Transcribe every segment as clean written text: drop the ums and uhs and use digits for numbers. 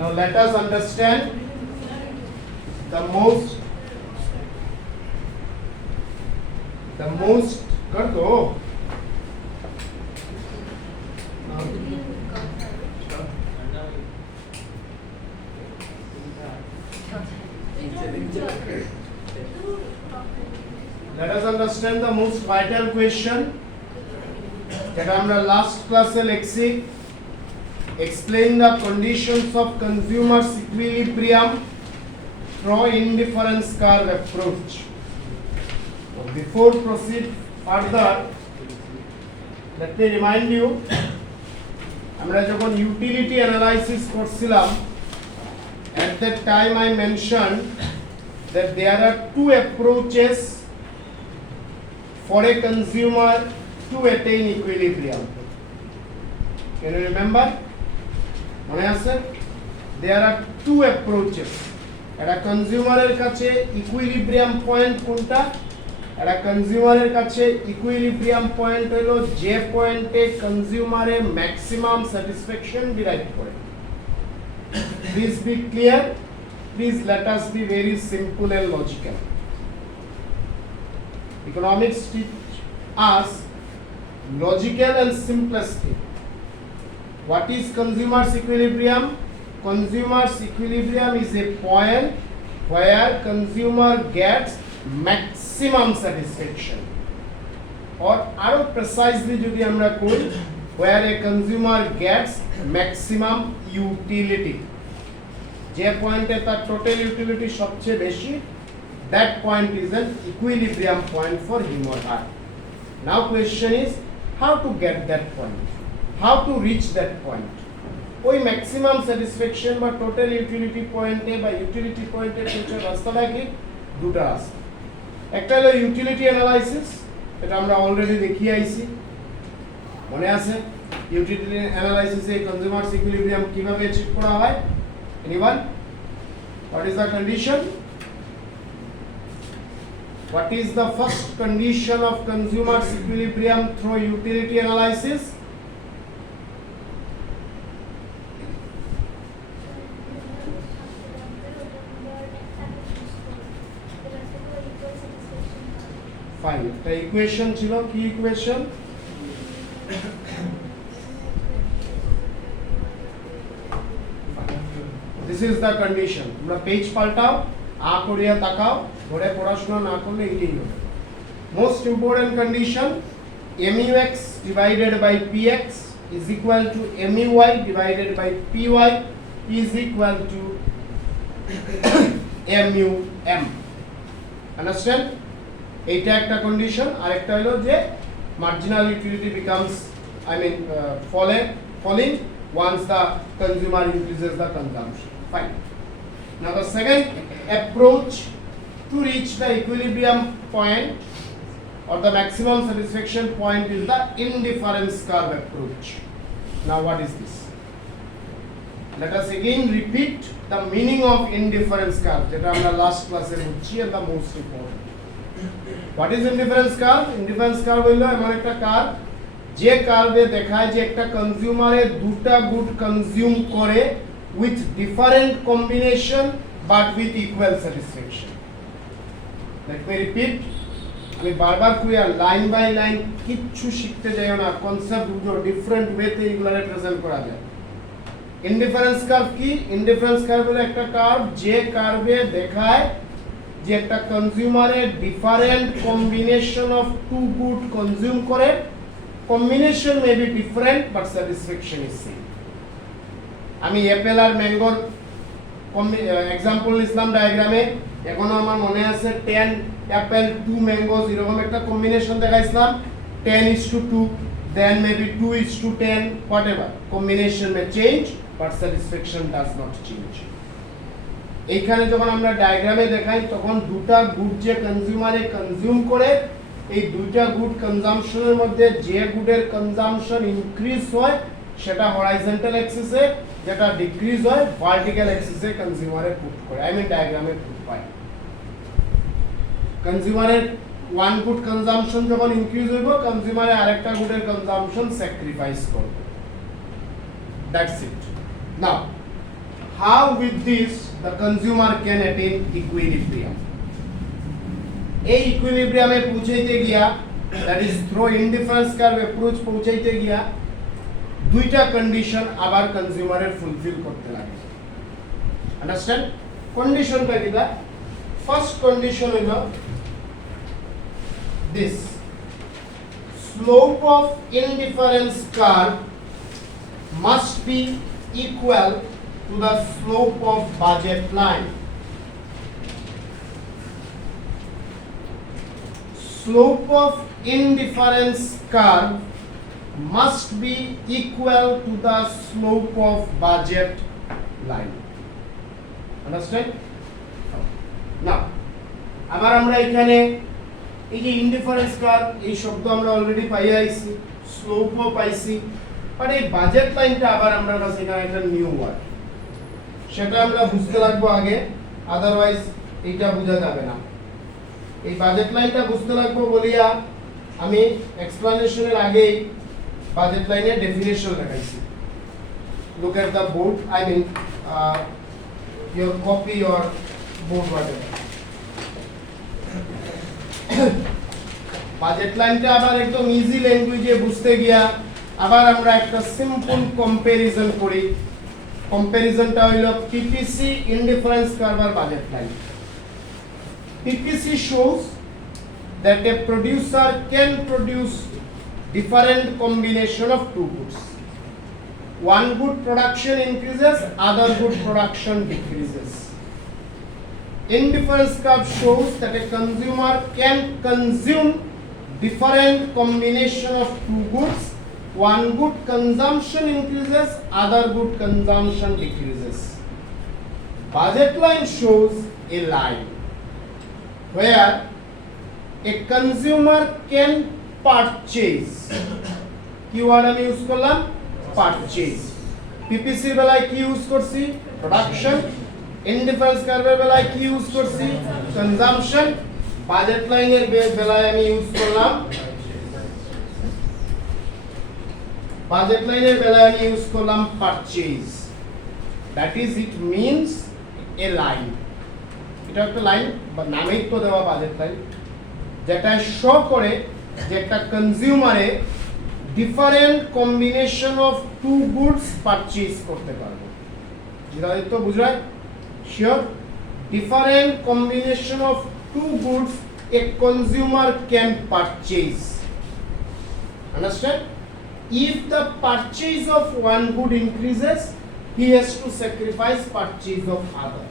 Now let us understand the most कर दो Let us understand the most vital question that আমরা last class-এ লিখছি explain the conditions of consumer's equilibrium through indifference curve approach. Before proceed further, let me remind you আমরা যখন utility analysis করছিলাম at that time I mentioned that there are two approaches for a consumer to attain equilibrium. Can you remember? মনে আছে? There are two approaches. একটা কনজিউমারের কাছে equilibrium point কোনটা? একটা কনজিউমারের কাছে ইকুইলিব্রিয়াম পয়েন্ট হলো যে পয়েন্টে কনজিউমারে ম্যাক্সিমাম স্যাটিসফ্যাকশন ডিরাইভ করে। Please be clear. Please let us be very simple and logical. Economics teach us logical and simplistic. What is consumer's equilibrium? Consumer's equilibrium is a point where consumer gets maximum satisfaction. Or aro precisely jodi amra koi where a consumer gets maximum utility. যে পয়েন্টে তার total utility সবচেয়ে বেশি, that point is an equilibrium point for him or her. Now question is how to get that point, how to reach that point. ওই maximum satisfaction বা total utility পয়েন্টে বা utility পয়েন্টে পৌঁছার রাস্তাটা কি? দুটো রাস্তা। একটা হলো ইউটিলিটি অ্যানালাইসিস, এটা আমরা অলরেডি দেখিয়ে আইছি, মনে আছে? ইউটিলিটি অ্যানালাইসিসে কনজিউমার ইকুইলিব্রিয়াম কিভাবে অ্যাচিভ করা হয়? Anyone? What is the condition? What is the first condition of consumer's equilibrium through utility analysis? Fine. The equation ছিল কি equation? This is the condition. তোমরা পেজ পাল্টাও, আ করিয়া তাকাও, ঘরে পড়াশোনা না করলে এটাই হবে। Most important condition, MUX divided by PX is equal to MUY divided by PY is equal to MUM. Understand? এইটা একটা কন্ডিশন। আর একটা হলো যে marginal utility becomes falling once the consumer increases the consumption. Fine. Now the second approach to reach the equilibrium point or the maximum satisfaction point is the indifference curve approach. Now what is this? Let us again repeat the meaning of indifference curve যেটা আমরা last class এ বুঝছি and the most important. What is indifference curve? Indifference curve হলো এমন একটা curve যে কার্ভে দেখায় যে একটা কনজিউমারে দুটা গুড কনজিউম করে with different combination but with equal satisfaction. Let me repeat. আমি বারবার কইয়া লাইন বাই লাইন কিচ্ছু শিখতে যাইও না, কনসেপ্ট বুঝো, ডিফারেন্ট ওয়েতে এগুলো রিপ্রেজেন্ট করা যায়। ইনডিফারেন্স কার্ভ কি? ইনডিফারেন্স কার্ভ হলো একটা কার্ভ যে কার্ভে দেখায় যে একটা কনজিউমারে different combination of two good consume করে, combination may be different but satisfaction is same. আমি অ্যাপেল আর ম্যাঙ্গোর এক্সাম্পল নিলাম ডায়াগ্রামে, এখনো আমার মনে আছে 10 অ্যাপেল 2 ম্যাঙ্গোস এরকম একটা কম্বিনেশন দেখাইছিলাম, 10:2, then maybe 2:10, whatever. Combination may change but satisfaction does not change. এইখানে যখন আমরা ডায়াগ্রামে দেখাই তখন দুটা গুড যে কনজিউমারে কনজিউম করে, এই দুইটা গুড কনজাম্পশনের মধ্যে যে গুডের কনজাম্পশন ইনক্রিজ হয় সেটা হরাইজন্টাল অ্যাক্সিসে, যেটা ডিক্রিজ হয় ভার্টিক্যাল অ্যাক্সিসে কনজিউমারে পুট করে, ডায়াগ্রামে পুট পায়। কনজিউমারের ওয়ান গুড কনজাম্পশন যখন ইনক্রিজ হইব, কনজিউমারে আরেকটা গুডের কনজাম্পশন স্যাক্রিফাইস করবে। That's it. Now how with this the consumer can attain equilibrium. এই ইকুইলিব্রিয়ামে পৌঁছাইতে গিয়া, that is through indifference curve approach পৌঁছাইতে গিয়া দুইটা কন্ডিশন আবার কনজিউমারের ফুলফিল করতে লাগে। আন্ডারস্ট্যান্ড? কন্ডিশনটা কিটা? ফার্স্ট কন্ডিশন হইল this: slope of indifference curve must be equal to the slope of budget line. Slope of indifference curve must be equal to the slope of budget line. Understand? Now, আবার আমরা এখানে এই যে indifference curve এই শব্দ আমরা already পাইয়া আইছি, স্লোপও পাইছি, বাট এই বাজেট লাইনটা আবার আমরা কাছে এখানে একটা নিউ ওয়ার্ড, সেটা আমরা বুঝতে লাগবো আগে, আদারওয়াইজ এইটা বোঝা যাবে না। এই বাজেট লাইনটা বুঝতে লাগবো বলিয়া আমি এক্সপ্লানেশনের আগেই বাজেট লাইনের ডেফিনেশন দেখাইছি। Look at the board, I mean your copy or board whatever. Budget লাইনটা আবার একদম ইজি ল্যাঙ্গুয়েজে বুঝতে গিয়া আবার আমরা একটা সিম্পল কম্পারিজন করি। কম্পারিজনটা হইল পিপিসি ইনডিফারেন্স কার্ভ আর budget line. PPC shows that a producer can produce different combination of two goods. One good production increases, other good production decreases. Indifference curve shows that a consumer can consume different combination of two goods. One good consumption increases, other good consumption decreases. Budget line shows a line where a consumer can purchase. Keyword আমি use করলাম purchase. PPC এর বেলায় কি use করছি? Production. Indifference কার্ভের বেলায় কি use করছি? কনজাম্পশন। বাজেট লাইনের বেলায় আমি ইউজ করলাম purchase. That is it means a line. এটা একটা লাইন বা নামেই তো দেওয়া বাজেট লাইন, যেটা শো করে যে একটা কনজিউমারে different combination of two goods purchase করতে পারবে। যেটা তো বুঝায় sure, different combination of two goods a consumer can purchase. Understand? If the purchase of one good increases, he has to sacrifice purchase of other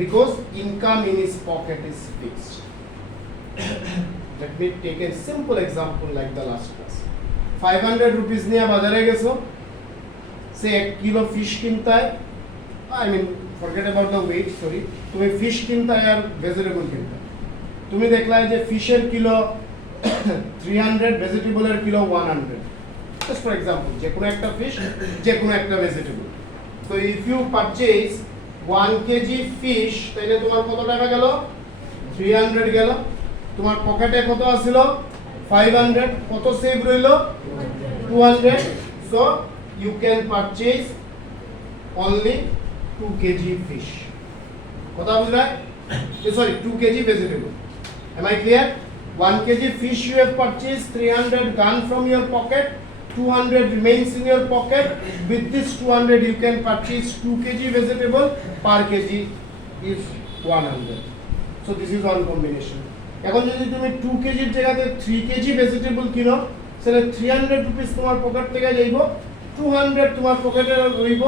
because income in his pocket is fixed. Let me take a simple example like the last class. 500 rupees নিয়ে বাজারে গেছো, সে 1 kilo fish কিনতায়, I mean forget about the weight, sorry, তুমি fish কিনতায় আর vegetable কিনতায়, তুমি দেখলাই যে ফিশের কিলো 300, ভেজিটেবলের কিলো 100, just for example, যে কোনো একটা ফিশ, যে কোনো একটা vegetable. So if you purchase 1 kg fish, তাহলে তোমার কত টাকা গেল? 300 গেল। তোমার পকেটে কত আছিল? 500, কত সেভ রইল? 200. So you can purchase only 2 kg fish. কথা বুঝলে? Sorry, 2 kg vegetable. Am I clear? 1 kg fish you have purchased, 300 gone from your pocket, 200 remains in your pocket. With this 200 you can purchase 2 kg vegetable, per kg is 100. So this is one combination. এখন যদি তুমি 2 কেজির জায়গাতে 3 KG vegetable কিনো, তাহলে 300 rupees তোমার pocket থেকে যাইব, 200 তোমার পকেটে রইব,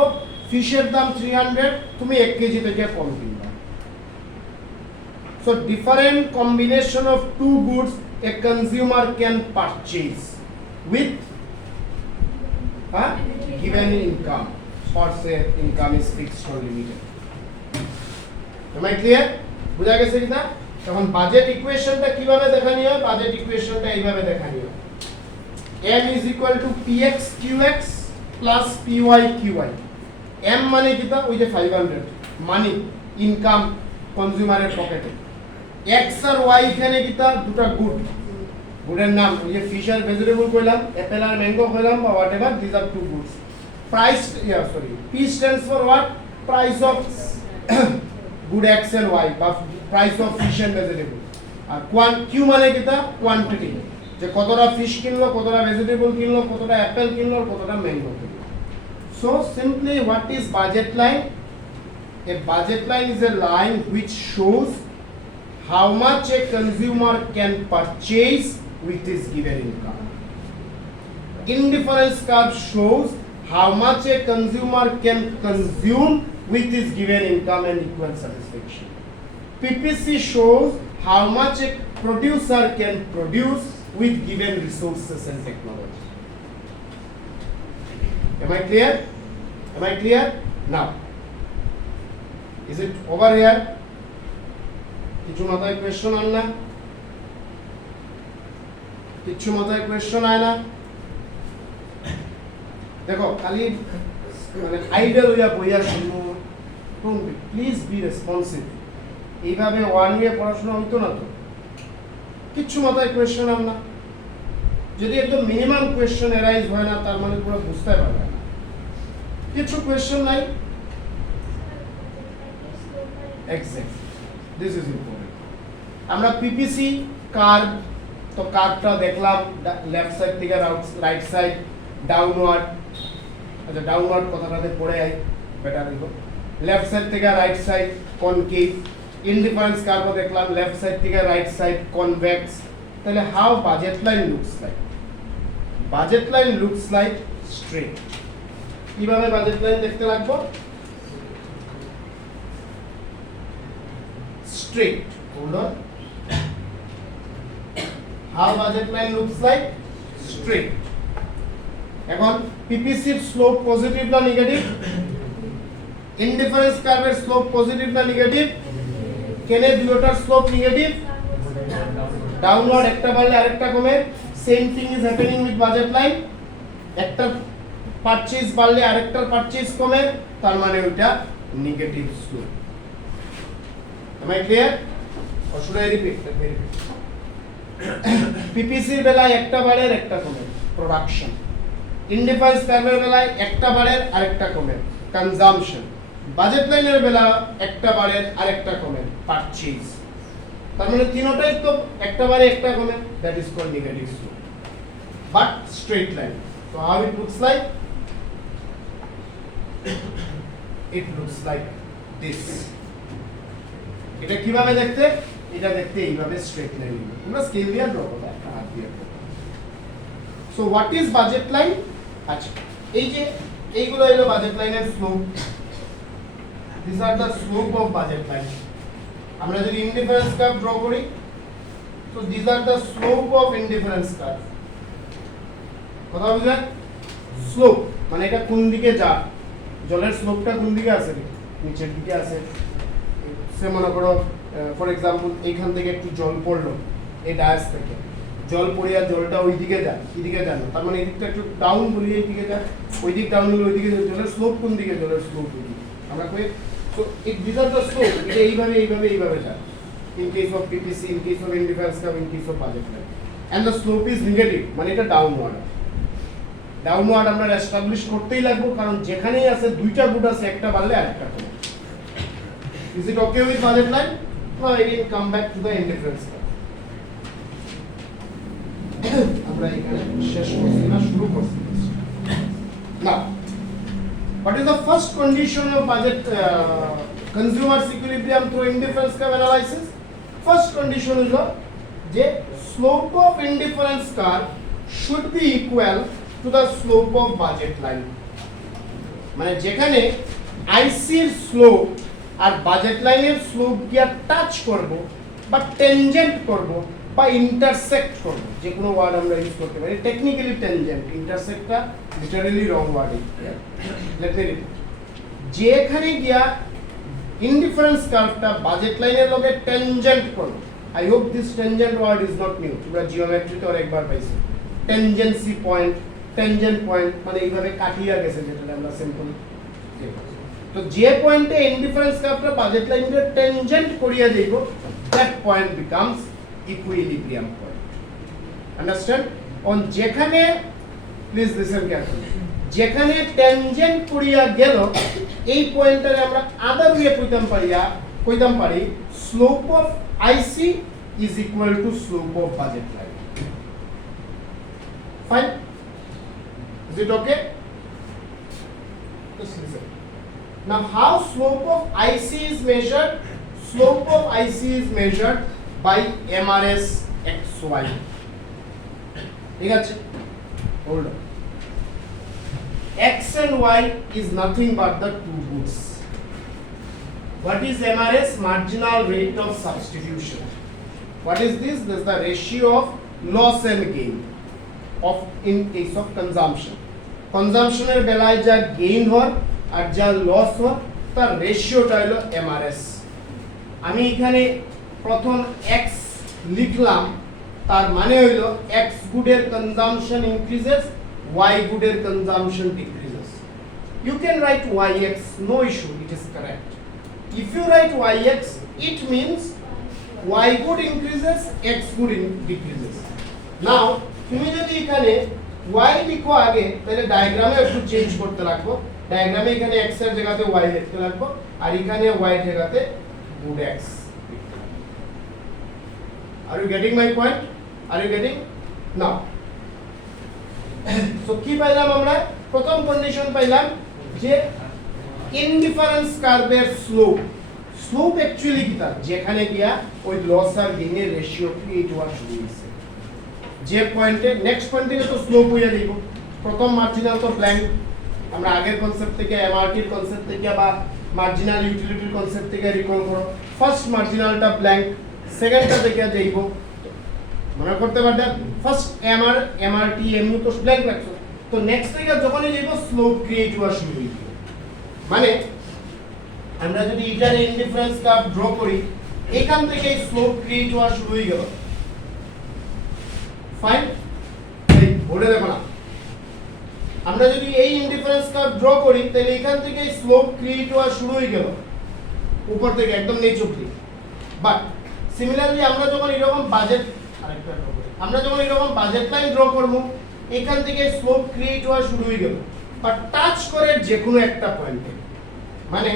ফিশের দাম 300, তুমি 1 কেজি থেকে কম কিনবা। So different combination of two goods a consumer can purchase with given income, or say income is fixed or limited. Am I clear? বুঝা গেছে কিনা? তখন বাজেট ইকুয়েশনটা কিভাবে দেখানি হয়? বাজেট ইকুয়েশনটা এইভাবে দেখানি হয়, m is equal to px qx plus py qy. m মানে কিটা? ওই যে 500 মানি ইনকাম কনজিউমারের পকেটে। x আর y এখানে কিটা? দুটো গুড, গুডের নাম, ওই যে ফিশ আর ভেজিটেবল কইলাম, অ্যাপেল আর ম্যাঙ্গো কইলাম বা whatever, this are two goods. Price, p stands for what? price of good x and y বা price of fish and vegetable আর q মানে কিটা quantity যে কতটা ফিশ কিনলো কতটা ভেজিটেবল কিনলো কতটা অ্যাপেল কিনলো কতটা ম্যাঙ্গো কিনলো so simply what is budget line a budget line is a line which shows how much a consumer can purchase with his given income indifference curve shows how much a consumer can consume with his given income and equal satisfaction. PPC shows how much a producer can produce with given resources and technology. Am I clear? Am I clear? Now, is it over here? কিছু মাথায় question আন না কিছু মাথায় question আয় না দেখো খালি মানে আইডিয়াল হইয়া বইয়া শুনো প্লিজ বি রেসপন্সিভ এইভাবে ওয়ান ওয়ে পড়াশোনা হইতো না তো কিচ্ছু মাথায় কোয়েশ্চন আন না যদি একদম মিনিমাম কোয়েশ্চন অ্যারাইজ হয় না তার মানে পুরো বুঝতে পারবে না কিছু কোয়েশ্চন নাই এক্স্যাক্ট দিস ইজ ইম্পর্টেন্ট আমরা পিপিসি কার্ভ তো কার্ভটা দেখলাম লেফট সাইড থেকে রাইট সাইড ডাউনওয়ার্ড আচ্ছা ডাউনওয়ার্ড কথাটাতে পড়ে আই বেটার দেখো লেফট সাইড থেকে right side concave indifference curve দেখলাম লেফট সাইড থেকে রাইট সাইড কনভেক্স তাহলে how budget line looks like budget line looks like straight কিভাবে বাজেট লাইন দেখতে লাগবো straight hold on how budget line looks like straight এখন PPC এর slope positive না negative indifference কার্ভের slope positive না negative কেনে দুটোটার স্লোপ নেগেটিভ ডাউনওয়ার্ড একটা বাড়লে আরেকটা কমে same thing is happening with budget line একটা পারচেজ বাড়লে আরেকটার পারচেজ কমে তার মানে ওইটা negative slope Am I clear? Or should I repeat? Let me repeat. PPC এর বেলায় একটা বাড়ে একটা কমে প্রোডাকশন ইনডিফারেন্স কার্ভের বেলায় একটা বাড়ে আরেকটা কমে কনজাম্পশন বাজেট লাইনের বেলা একটা বাড়ে আরেকটা কমে পারচেজ তার মানে তিনটাই তো একটা বাড়ে একটা কমে that is called negative slope but straight line so how it looks like it looks like this এটা কিভাবে দেখতে এটা দেখতে এইভাবে স্ট্রেট লাইন আমরা স্কেল দিয়ে ড্র করব একটা হাত দিয়ে so what is budget line আচ্ছা এই যে এইগুলো হলো বাজেট লাইনের slope this are the slope of budget line আমরা যদি ইনডিফারেন্স কার্ভ ড্র করি তো this are the slope of indifference curve কথা বুঝলেন স্লোপ মানে এটা কোন দিকে যায় জলের স্লোপটা কোন দিকে আছে নিচের দিকে আছে সে মনে করো ফর এক্সাম্পল এইখান থেকে একটু জল পড়লো এই ডায়াস থেকে জল পড়িয়া জলটা ওই দিকে যায় এদিকে যায় না তার মানে এই দিকটা একটু ডাউন বলি এই দিকে যায় ওই দিক ডাউন হলে ওই দিকে জলের স্লোপ কোন দিকে জলের স্লোপ ওই দিকে আমরা কই so it this are the slope এটা এইভাবে এইভাবে এইভাবে যায় in case of PPC in case of indifference curve in case of budget line and the slope is negative মানে এটা ডাউনওয়ার্ড ডাউনওয়ার্ড আমরা এস্টাবলিশ করতেই লাগবে কারণ যেখানেই আছে দুইটা গুড আছে একটা বাড়লে আরেকটা কমে Is it okay with budget line? No, again come back to the indifference curve. আমরা এখানে শেষ করছি না শুরু করছি Now, what is the first condition of budget consumer's equilibrium through indifference curve analysis? First condition is the slope of indifference curve should be equal to the slope of budget line. মানে যেখানে IC এর slope আর budget লাইনের slope গিয়া touch করব বা tangent করব বা intersect করব যে কোনো ওয়ার্ড আমরা ইউজ করতে পারি টেকনিক্যালি টেনজেন্ট ইন্টারসেক্টটা literally wrong word let me repeat যেখানে গিয়া ইনডিফারেন্স কার্ভটা বাজেট লাইনের লগে টেনজেন্ট করব I hope this tangent word is not new তোমরা জিওমেট্রিতে অনেকবার পাইছো টেনজেন্সি পয়েন্ট টেনজেন্ট পয়েন্ট মানে এইভাবে কাটিয়া গেছে যেটা আমরা সিম্পল তো যে পয়েন্টে ইনডিফারেন্স কার্ভটা বাজেট লাইনকে টেনজেন্ট করিয়া যাইব that point becomes equilibrium point understand on যেখানে প্লিজ লিসেন কেয়ারফুলি যেখানে টেনজেন্ট করিয়া গেল এই পয়েন্টটারে আমরা আদার ওয়ে কইতাম পারি slope of IC is equal to slope of budget line. Fine, is it okay? Just listen. Now how slope of IC is measured? Slope of IC is measured by MRS XY. ঠিক আছে, hold on. X and Y is nothing but the two goods. What is MRS? Marginal rate of substitution. What is this? This is the ratio of loss and gain of in case of consumption. Consumption এর বেলায় যা gain হয় আর যা loss হয় তার রেশিওটা হলো MRS। আমি এখানে প্রথম x লিখলাম, তার মানে হলো x গুডের কনজাম্পশন ইনক্রিজেস, y গুডের consumption decreases. You can write yx, no issue, it is correct. If you write yx, it means y good increases, x good decreases. Now তুমি যদি এখানে y লিখো আগে, তাহলে ডায়াগ্রামে একটু চেঞ্জ করতে লাগবো। ডায়াগ্রামে এখানে x এর জায়গাতে y লিখতে লাগবো, আর এখানে y এর জায়গাতে good x। Are you getting my point? Are you getting? Now so কি পাইলাম আমরা? প্রথম কন্ডিশন পাইলাম যে ইনডিফারেন্স কার্ভের স্লোপ অ্যাকচুয়ালি কি তার যেখানে গিয়া ওই লস আর গেইনের রেশিও ক্রিয়েট হওয়া শুরু হইছে, যে পয়েন্টে নেক্সট পয়েন্ট থেকে তো স্লোপ হইয়া দিব। প্রথম মার্জিনাল তো ব্ল্যাঙ্ক, আমরা আগের কনসেপ্ট থেকে এমআরটির কনসেপ্ট থেকে বা মার্জিনাল ইউটিলিটির কনসেপ্ট থেকে রিকল করো, ফার্স্ট মার্জিনালটা ব্ল্যাঙ্ক, সেকেন্ডটা থেকে যাইব মনে করতে পারবেন ফার্স্ট এমআরটি এমইউ তো ব্ল্যাঙ্ক রাখছো, তো নেক্সট থেকে যখনই যাইব স্লোপ ক্রিয়েট হওয়া শুরু হইবে। মানে আমরা যদি এটার ইনডিফারেন্স কার্ভ ড্র করি, এখান থেকে স্লোপ ক্রিয়েট হওয়া শুরু হয়ে গেল। ফাইন, এই বলে দেখো না, আমরা যদি এই ইনডিফারেন্স কার্ভ ড্র করি তাহলে এখান থেকে স্লোপ ক্রিয়েট হওয়া শুরু হয়ে গেল উপর থেকে একদম নিচ অবধি। বাট সিমিলারলি আমরা যখন এরকম বাজেট লাইন ড্র করব, এখান থেকে স্লোপ ক্রিয়েট হওয়া শুরু হয়ে গেল বাট টাচ করে যে কোনো একটা পয়েন্টে, মানে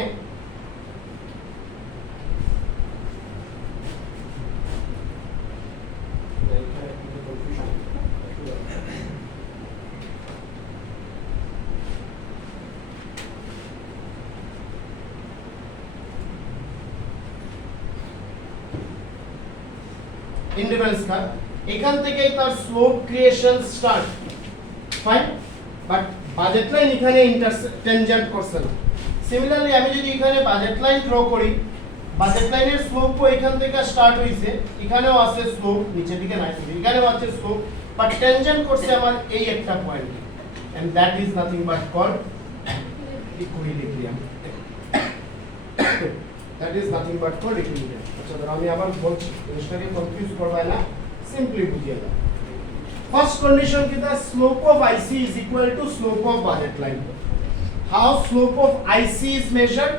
ইনডিফারেন্স কার্ভ এখান থেকেই তার slope creation start. Fine, but budget line এখানে টেনজেন্ট করছে না। সিমিলারলি আমি যদি এখানে বাজেট লাইন ড্র করি, বাজেট লাইনের স্লোপও এখান থেকে স্টার্ট হইছে, এখানেও আছে স্লোপ, নিচের দিকে নাই, এখানেও আছে স্লোপ, বাট টেনজেন্ট করছে আমার এই একটা point, and that is nothing but called equilibrium. That is nothing but called equilibrium. আচ্ছা ধরো আমি আবার বলছি, জিনিসটাকে কনফিউজ করবে না, সিম্পলি বুঝিয়ে দাও। ফার্স্ট কন্ডিশন কি the slope of IC is equal to slope of budget line. How slope of IC is measured?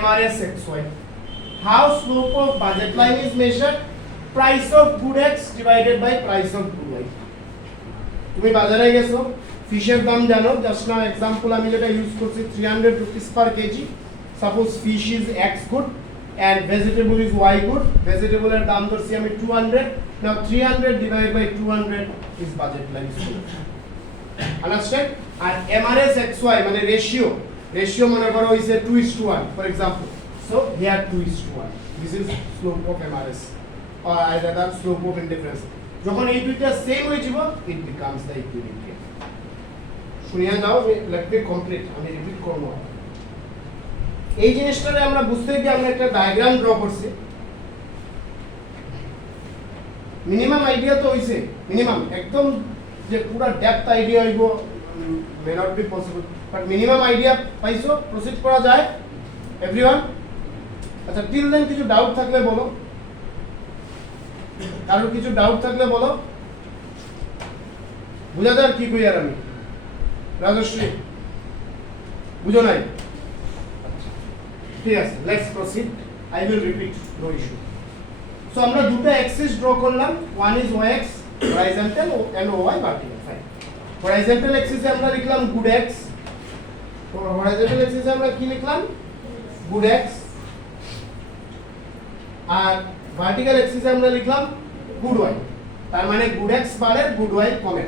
MRS XY. How slope of budget line is measured? Price of good X divided by price of good Y. তুমি বাজারে গেছো, ফিশের দাম জানো, just now example আমি যেটা use করছি 300 rupees per kg. Suppose fish is X good and vegetable is Y good. Vegetable এর দাম ধরছি আমি 200. Now 300 divided by 200 is budget line slope. Understand? R MRS XY মানে ratio মনে করো হইছে 2:1 for example. So here 2:1. This is slope of MRS or either the slope of indifference. যখন এই দুইটা সেম হয়ে যাব, it becomes the equilibrium. শুনিয়া যাও, let me complete, আমি রিপিট করব। এই জিনিসটারে আমরা বুঝতে গিয়ে আমরা একটা ডায়াগ্রাম ড্র করছি। মিনিমাম আইডিয়া তো হইছে, মিনিমাম একদম যে পুরো ডেপথ আইডিয়া হইব may not be possible, but minimum idea পাইছো, প্রসিড করা যায় এভরিওয়ান। আচ্ছা টিল দেন কিছু ডাউট থাকলে বলো, কারোর কিছু ডাউট থাকলে বলো। বুঝা যায় কি কই আর আমি রাজশ্রী বুঝো নাই? ঠিক আছে, let's proceed, I will repeat, no issue. So আমরা দুটো অ্যাক্সিস ড্র করলাম, one is y-x horizontal and y vertical. Fine, horizontal অ্যাক্সিসে আমরা লিখলাম গুড x, হরাইজন্টাল এক্সিসে আমরা কি লিখলাম গুড এক্স, আর ভার্টিক্যাল এক্সিসে আমরা লিখলাম গুড ওয়াই। তার মানে গুড এক্স বাড়ে, গুড ওয়াই কমে।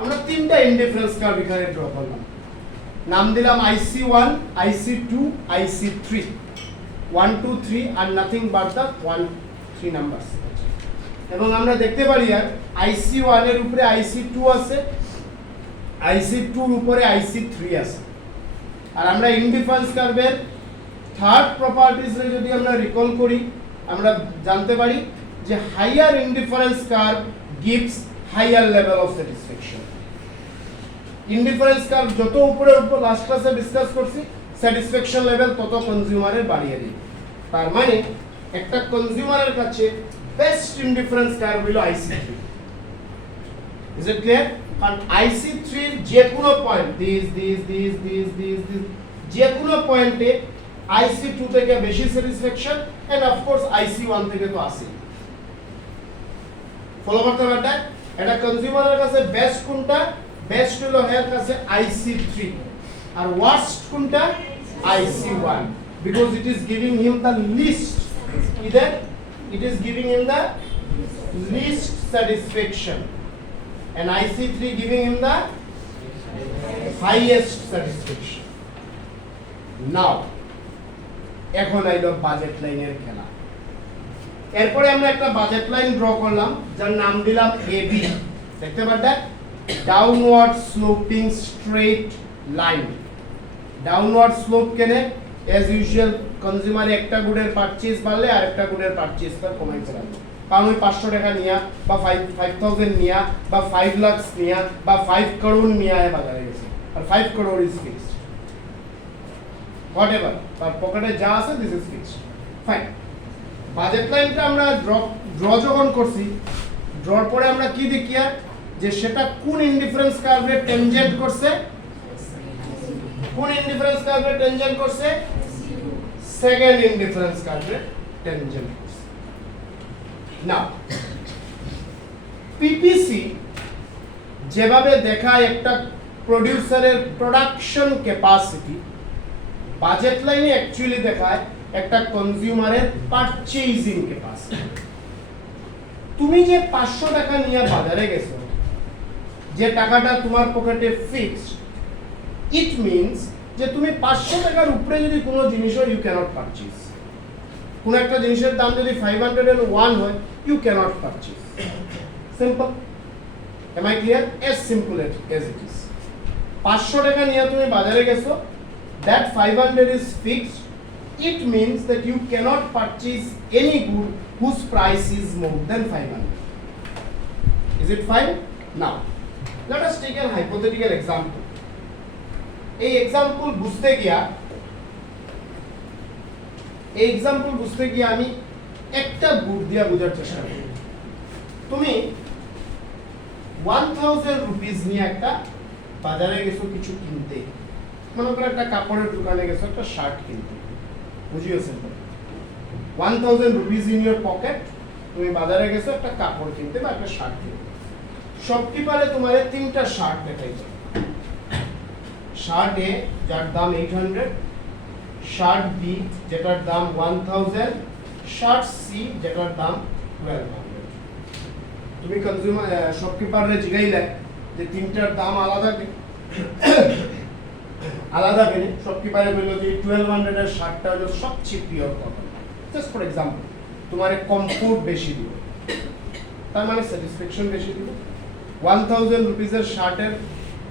আমরা তিনটা ইনডিফারেন্স কার্ভ এখানে ড্র করলাম, নাম দিলাম IC1, IC2, IC3, 1 2 3 আর নাথিং বাট দ্য 1 3 নাম্বারস। এবং আমরা দেখতে পারি আর IC1 এর উপরে IC2 আছে, IC2 এর উপরে IC3 আছে। আর আমরা ইনডিফারেন্স কার্ভের থার্ড প্রপার্টিজ যদি আমরা রিকল করি, আমরা জানতে পারি যে higher indifference curve gives higher level of satisfaction. Indifference curve যত উপরে উঠবো, লাস্ট ক্লাসে ডিসকাস করছি, স্যাটিসফ্যাকশন লেভেল তত কনজিউমারের বাড়িয়ে দিই। তার মানে একটা কনজিউমারের কাছে বেস্ট ইনডিফারেন্স কার্ভ হলো IC3। Is it clear? কারণ IC3 এর যে কোনো পয়েন্ট দিস যে কোনো পয়েন্টে IC2 থেকে বেশি satisfaction, end of course IC1 থেকে তো আসে। ফলো করতে পারবেন? এটা কনজিউমারের কাছে বেস্ট কোনটা? বেস্ট হলো এর কাছে IC3, আর ওয়ার্স্ট কোনটা? IC1, because it is giving him the least, either it is giving him the least satisfaction, and IC3 giving him the highest satisfaction. Now এখন আইলো বাজেট লাইনের খেলা। এরপরে আমরা একটা বাজেট লাইন ড্র করলাম যার নাম দিলাম AB। দেখতে পাচ্ছেন downward sloping straight line. Downward slope কেনে এজ ইউজুয়াল কনজিউমার একটা গুডের পারচেজ বাড়লে আরেকটা গুডের পারচেজ তার কমাই ফেলাম। কারণ ওই 500 টাকা নিয়া বা 5000 নিয়া বা 5 লাখ নিয়া বা 5 করোড় নিয়া বাজারে গেছে, আর 5 করোড় ইজ ফিক্সড। whatever তার পকেটে যা আছে this is fixed, fine. Budget লাইনটা আমরা ড্র যখন করছি, ড্রর পরে আমরা কি দেখি যে সেটা কোন ইনডিফারেন্স কার্ভে টেনজেন্ট করছে, কোন ইনডিফারেন্স কার্ভে টেনজেন্ট করছে? সেকেন্ড ইনডিফারেন্স কার্ভে টেনজেন্ট করছে। নাও পিপিসি যেভাবে দেখায় একটা প্রোডিউসারের প্রোডাকশন ক্যাপাসিটি, বাজেট লাইনে অ্যাকচুয়ালি দেখায় একটা কনজিউমারের পারচেজিং ক্যাপাসিটি। তুমি যে 500 টাকা নিয়ে বাজারে গেছো, যে টাকাটা তোমার পকেটে ফিক্সড, ইট মিন্স যে তুমি 500 টাকার উপরে যদি কোনো জিনিস হয়, ইউ ক্যানট পারচেজ। কোন একটা জিনিসের দাম যদি 501 হয়, you can't purchase. Simple. Am I clear? As simple as it is. 500 টাকা নিয়ে তুমি বাজারে গেছো, that 500 is fixed. It means that you cannot purchase any good whose price is more than 500. Is it fine? Now let us take a hypothetical example. এই example বুঝতে গিয়া আমি একটা গুড দিয়া বোঝার চেষ্টা করি। তুমি 1000 রুপিস নিয়ে একটা বাজারে গেছো কিছু কিনতে, মনে করো একটা কাপড়ের দোকানে গেছো একটা শার্ট কিনতে, বুঝিয়েছেন? 1000 রুপিস ইন ইউর পকেট, তুমি বাজারে গেছো একটা কাপড় কিনতে বা একটা শার্ট কিনতে। শপকিপারে তোমার তিনটা শার্ট দেখাইছে। শার্ট এ যার দাম 800, শার্ট বি যেটার দাম 1000, শার্ট সি যেটার দাম 1200। তুমি কনজিউমার শপকিপারে জিগাইলে যে তিনটার দাম আলাদা কেন, শপকিপারে বলল যে 1200 এর শার্টটা হলো সবচেয়ে pure cotton. Just for example, তোমার কমফোর্ট বেশি দিব, তার মানে স্যাটিসফ্যাকশন বেশি দিব। 1000 রুপিসের শার্টের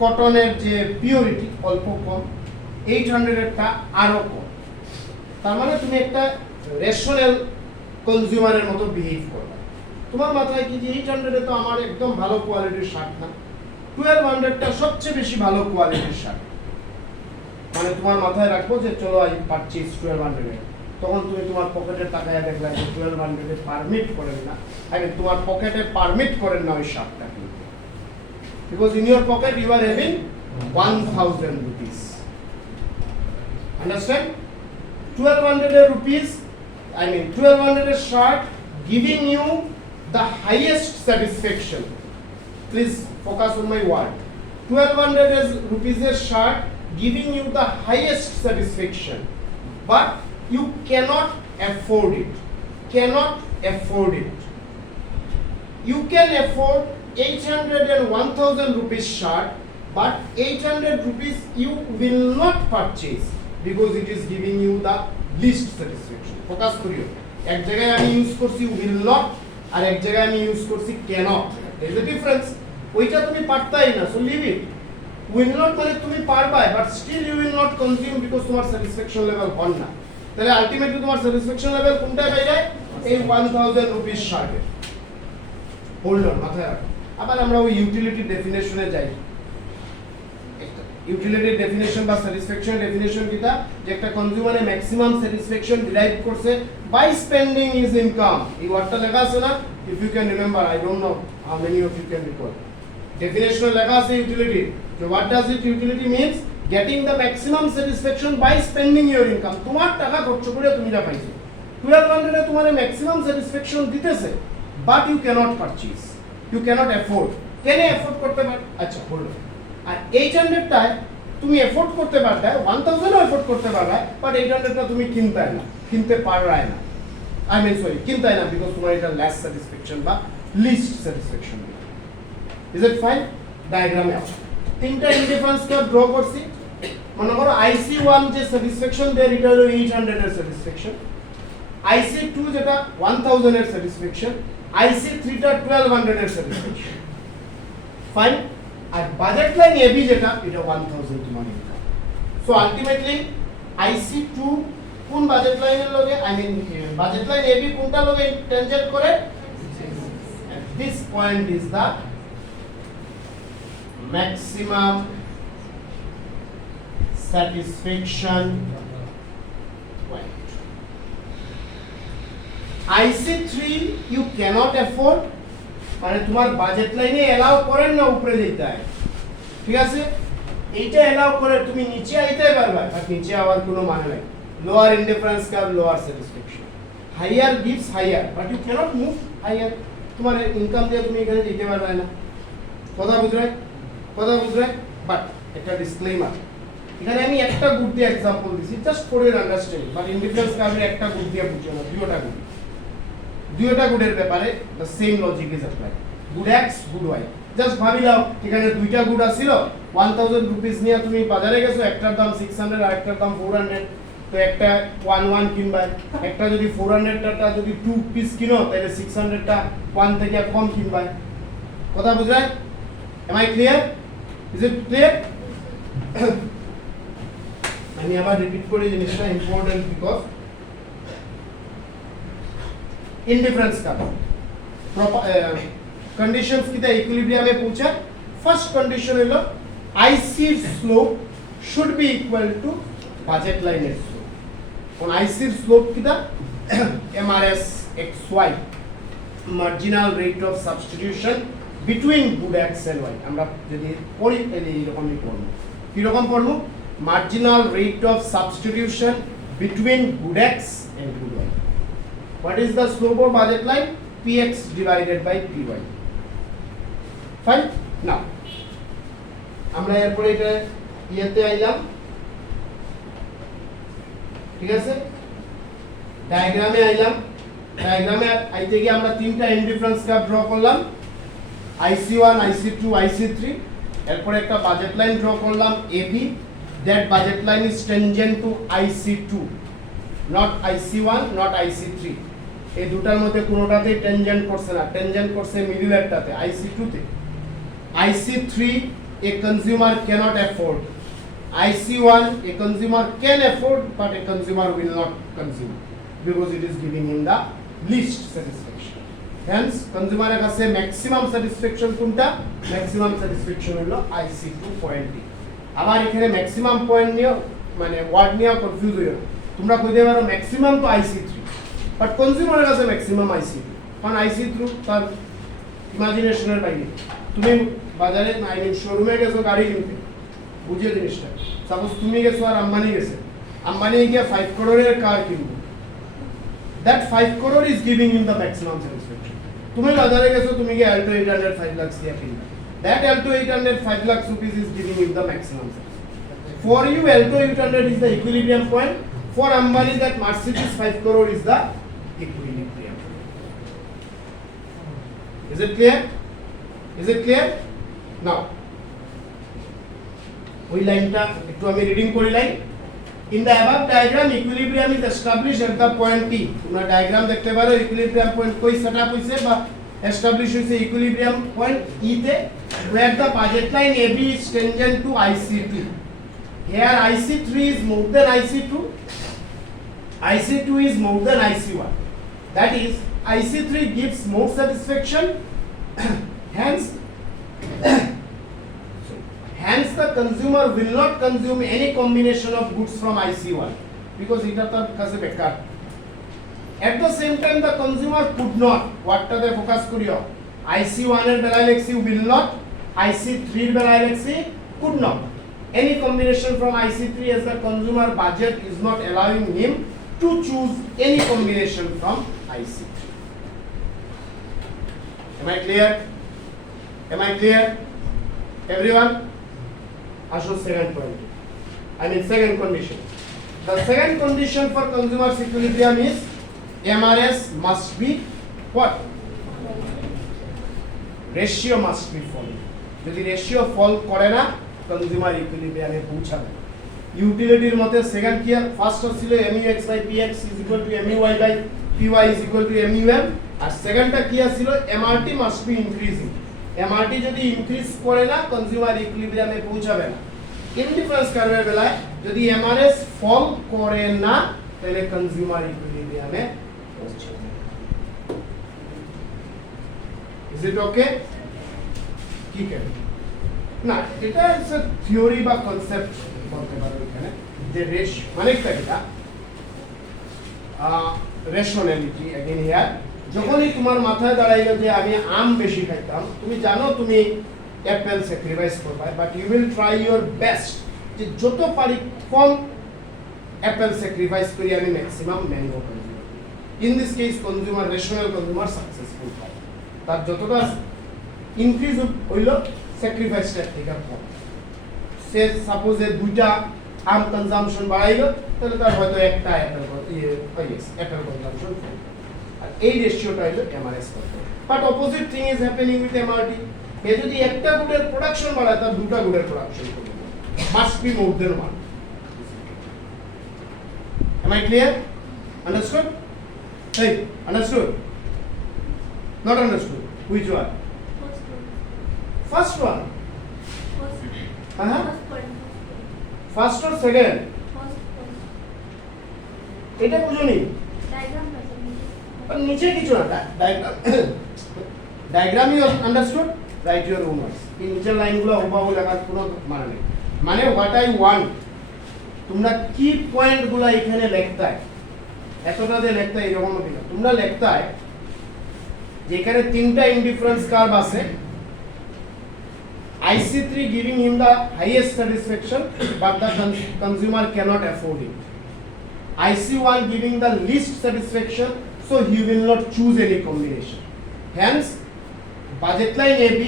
কটনের যে পিওরিটি অল্প কম, 800 এরটা আরো কম। তার মানে তুমি একটা রেশনাল কনজিউমারের মতো বিহেভ করবে। তোমার মাথায় কি যে 800 এ তো আমার একদম ভালো কোয়ালিটির শার্ট না, 1200টা সবচেয়ে বেশি ভালো কোয়ালিটির শার্ট। মানে তোমার মাথায় রাখবো যে চলো আই পারচেজ 1200 এর। তখন তুমি তোমার পকেটের টাকায় দেখলা যে 1200 এ পারমিট করেন না, আগে তোমার পকেটে পারমিট করেন না ওই শার্টটা কিনতে, because in your pocket you are having 1000 rupees. Understand? 1200 rupees, I mean 1200 a shirt giving you the highest satisfaction. Please focus on my word. 1200 rupees a shirt giving you the highest satisfaction, but you cannot afford it. Cannot afford it. You can afford 800 and 1000 rupees shirt, but 800 rupees you will not purchase because it is giving you the least satisfaction. Focus করিও, এক জায়গায় আমি use করছি will not আর এক জায়গায় আমি use করছি cannot. There is a difference. ওইটা তুমি পারতাই না, so leave it. Will not মানে তুমি পারবাই, but still you will not consume because তোমার satisfaction level হন না। তাহলে আলটিমেটলি তোমার satisfaction level কোনটায় পাই যায়? এই 1000 রুপিস শার্টে। হোল্ড অন, মাথায় রাখো। আবার আমরা ওই ইউটিলিটি ডেফিনেশনে যাই। ইউটিলিটি ডেফিনেশন বা স্যাটিসফ্যাকশন ডেফিনেশন কিটা, যে একটা কনজিউমারে ম্যাক্সিমাম স্যাটিসফ্যাকশন ডিরাইভ করছে বাই স্পেন্ডিং হিজ ইনকাম। এই ওয়ার্ডটা লেখা আছে না? If you can remember, I don't know how many of you can recall. ডেফিনেশনে লেখা আছে utility. So what does it utility means? Getting the maximum satisfaction by spending your income. তোমার টাকা খরচ করে তুমি যা পাইছো, 1200 এ তোমার ম্যাক্সিমাম স্যাটিসফ্যাকশন দিতেছে, but you can't purchase, you can't afford. কেন অ্যাফোর্ড করতে পার? আচ্ছা হোল্ড। আর 800 টায় তুমি অ্যাফোর্ড করতে পারবে, 1000 ও অ্যাফোর্ড করতে পারবে, বাট 800 টা তুমি কিনতে না, কিনতে পাররাই না। আই মিন সরি, কিনতে না বিকজ তোমার এটা লেস স্যাটিসফ্যাকশন বা least satisfaction. Is it fine? ডায়াগ্রামে আসো। তিনটা ইনডিফারেন্স কার্ভ ড্র করছি। মনে করো IC1 যে স্যাটিসফ্যাকশন দেয় এটা হলো 800 এর স্যাটিসফ্যাকশন, IC2 যেটা 1000 এর স্যাটিসফ্যাকশন, IC3 টা 1200 এর স্যাটিসফ্যাকশন। ফাইন। আর বাজেট লাইন AB যেটা, এটা 1000 তোমার ইনকাম। সো আলটিমেটলি IC2 কোন বাজেট লাইনের লগে, I mean budget line AB কোনটা লগে টেনজেন্ট করে? This point is the maximum satisfaction point. IC3 you cannot afford, মানে তোমার বাজেট লাইনে এলাও করেন না উপরে যেতে হয়, ঠিক আছে? এইটা এলাও করে তুমি নিচে আইতে পারবে, আর নিচে আবার কোনো মানে নাই। Lower indifference curve, lower satisfaction. Higher gives higher, but you can't move higher. তোমার ইনকাম দিয়ে তুমি এখানে যেতে পারবে না। কথা বুঝলে? কথা বুঝলে? বাট একটা ডিসক্লেমার, এখানে আমি একটা গুড দিয়ে एग्जांपल দিছি just for your understanding, but indifference কার্ভের একটা গুড দিয়ে বুঝিও না, দুইটা গুডের ব্যাপারে the same logic is apply. Good X good Y, just ভাবি নাও এখানে দুইটা গুড আছিল, 1000 রুপিস নিয়ে তুমি বাজারে গেছো, একটার দাম 600 আর একটার দাম 400, তো একটা 11 কিনবা। একটা যদি 400 টাটা যদি 2 পিস কিনো তাহলে 600 টা 1 থেকে কম কিনবা। কথা বুঝলে? Am I clear? Is it clear? আমি আবার রিপিট করি, জিনিসটা important because indifference curve conditions কিটা ইকুইলিব্রিয়ামে পৌঁছা। ফার্স্ট কন্ডিশন হলো IC এর slope should be equal to budget লাইনের স্লোপ। কোন IC এর স্লোপ কিটা? MRS XY, marginal rate of substitution between good x and y। আমরা যদি পড়ি তাহলে এইরকমই পড়ব। কি রকম পড়ব? Marginal rate of substitution between good x and good y. What is the slope of budget line? Px divided by Py. Fine? Now আমরা এরপরে এটা ইয়েতে আইলাম, ঠিক আছে? ডায়াগ্রামে আইলাম। ডায়াগ্রামে আইতে গিয়ে আমরা তিনটা ইনডিফারেন্স কার্ভ ড্র করলাম, IC1, IC2, IC3। এরপর একটা বাজেট লাইন ড্র করলাম AB, that budget line is tangent to IC2, not IC1, not IC3। এই দুটার মধ্যে কোনোটাতেই টেনজেন্ট করছে না, টেনজেন্ট করছে মিডলেরটাতে IC2 তে। IC3 a consumer cannot afford, IC1 a consumer can afford but a consumer will not consume because it is giving him the least satisfaction. Hence consumer এর কাছে maximum satisfaction কোনটা? Maximum satisfaction হলো IC2 পয়েন্টটি। আবার এখানে maximum point নিয়ে মানে word নিয়ে কনফিউজ হইও। তোমরা কইতে পারো ম্যাক্সিমাম তো IC3, বাট কনজিউমারের কাছে ম্যাক্সিমাম IC2, কারণ IC2 তার ইমাজিনেশনের বাইরে। তুমি বাজারে আই মিন শোরুমে গেছো গাড়ি কিনতে, বুঝিয়ে জিনিসটা। সাপোজ তুমি গেছো আর আম্বানি গেছে, আম্বানি গিয়ে 5 করোড়ের কার কিনবে, that 5 crore is giving him the maximum satisfaction. তুমি বাজারে গেছো, তুমি কি Alto 800 5 লাখ দিয়ে কিনবে, that Alto 800 5 lakh rupees is giving him the maximum satisfaction. For you, Alto 800 is the equilibrium point. For Ambani, that Mercedes 5 crore is the equilibrium. Is it clear? Is it clear? Now, we line ta ekটু আমি reading করি line. In the above diagram, equilibrium is established at the point T. তোমরা diagram দেখতে পারো equilibrium point কই setup হইছে বা establish হইছে equilibrium point E তে, where the budget line AB is tangent to IC2. Here IC3 is more than IC2. IC2 is more than IC1. That is, IC3 gives more satisfaction. Hence, the consumer will not consume any combination of goods from IC1 because it is kache bekar. At the same time, the consumer could not. What ta they focus koriyo? IC1 er belay lekhi will not. IC3 er belay lekhi could not. Any combination from IC3 as the consumer budget is not allowing him to choose any combination from IC3. Am I clear? Am I clear? Everyone? Asho second point. I mean second condition. The second condition for consumer's equilibrium is MRS must be what? Ratio must be falling. যদি ratio ফল করে না consumer ইকুইলিব্রিয়ামে পৌঁছাবে। ইউটিলিটির মতে second কি first ছিল MUX by PX is equal to MUY by PY is equal to MUM, আর সেকেন্ডটা কি ছিল MRT must be increasing. MRT যদি ইনক্রিজ করে না কনজিউমার ইকুইলিব্রিয়ামে পৌঁছাবে না। ইনডিফারেন্স কার্ভের বেলায় যদি MRS ফল করে না তাহলে কনজিউমার ইকুইলিব্রিয়ামে পৌঁছাবে। Is it okay? কি কেন না, এটা হচ্ছে থিওরি বা কনসেপ্ট বলতে পারো এখানে, যে রেশ অনেকটা এটা রেশনালিটি अगेन হিয়ার। যখনই তোমার মাথায় দাঁড়াইলো যে আমি আম বেশি খাইতাম, তুমি জানো তুমি অ্যাপেল স্যাক্রিফাইস করবে, but you will try your best যে যত পারি কম অ্যাপেল স্যাক্রিফাইস করি আমি maximum mango consume. In this case consumer rational consumer successful হয়, তার যতটা ইনক্রিজ হইল স্যাক্রিফাইসটা থেকে কম। সে সাপোজ দুইটা আম কনজাম্পশন বাড়াইলো তাহলে তার হয়তো একটা অ্যাপেল কনজাম্পশন কম। আর এই রেশিওটা হলো এমআরএস করতে। But opposite thing is happening with MRT. এ যদি একটা গুডের প্রোডাকশন বাড়ায় তার দুটা গুডের প্রোডাকশন করবে, must be more than one. Am I clear? Understood? Hey, understood? Not understood? Which one? First one. First or second? এটা বুঝুনি। নিচে কিছু না, ডায়াগ্রাম ডায়াগ্রামই understood, write your own words. এই নিচের লাইনগুলো হুবহু লেখার কোনো মানে নেই। মানে হোয়াট আই ওয়ান্ট, তোমরা কি পয়েন্টগুলো এখানে লিখতে হয়, এতটা দিয়ে লিখতে হয় এরকম না, তোমরা লিখতে হয় যে এখানে তিনটা ইনডিফারেন্স কার্ভ আছে। IC3 giving him the highest satisfaction, but the consumer cannot afford it. IC1 giving the least satisfaction, so he will not choose any combination. Hence, budget line AB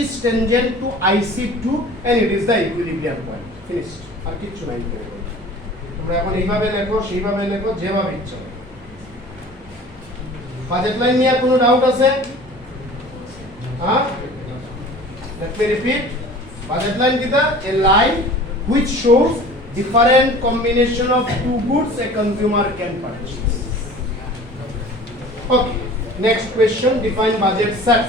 is tangent to IC2 and it is the equilibrium point. Finished. আর কিছু নাই। তোমরা এখন এইভাবে লেখো, সেইভাবে লেখো, যেভাবে ইচ্ছা। বাজেট লাইন নিয়ে কোনো ডাউট আছে? হ্যাঁ? Let me repeat. Budget line kita a line which shows different combination of two goods a consumer can purchase. Okay. Next question. Define budget set.